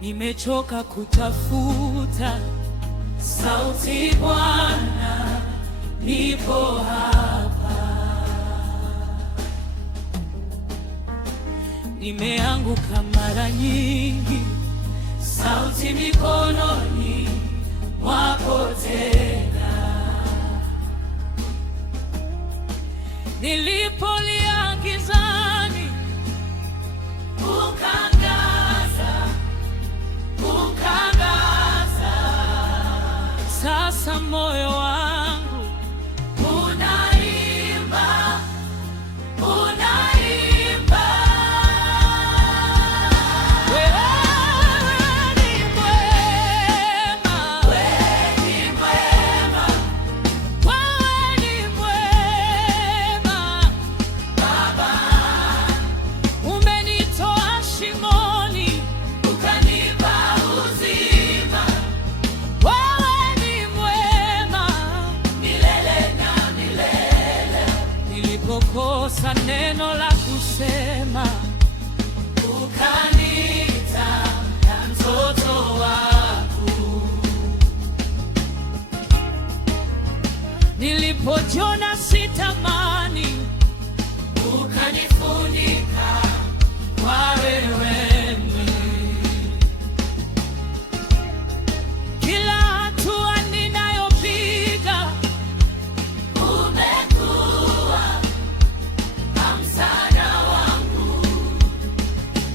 Nimechoka kutafuta sauti Bwana, nipo hapa. Nimeanguka mara nyingi, sauti mikononi mwako tena. Nilipolia gizani, sasa moyo wangu unaimba, unaimba. Wewe ni mwema, wewe ni mwema, wewe ni mwema. Baba, umenitoa shimoni ukanipa uzima. Nilipokosa neno la kusema, ukaniita mtoto wako. Nilipojiona sitamani, ukanifunika kwa rehema. Kila hatua ninayopiga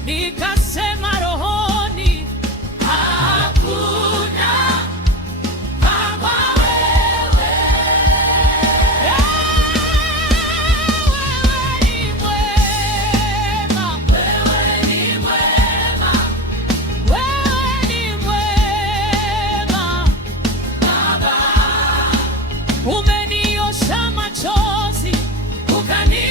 nikasema rohoni, hakuna kama wewe. Wewe ni mwema, wewe ni mwema, wewe ni mwema. Baba, umeniosha machozi ukani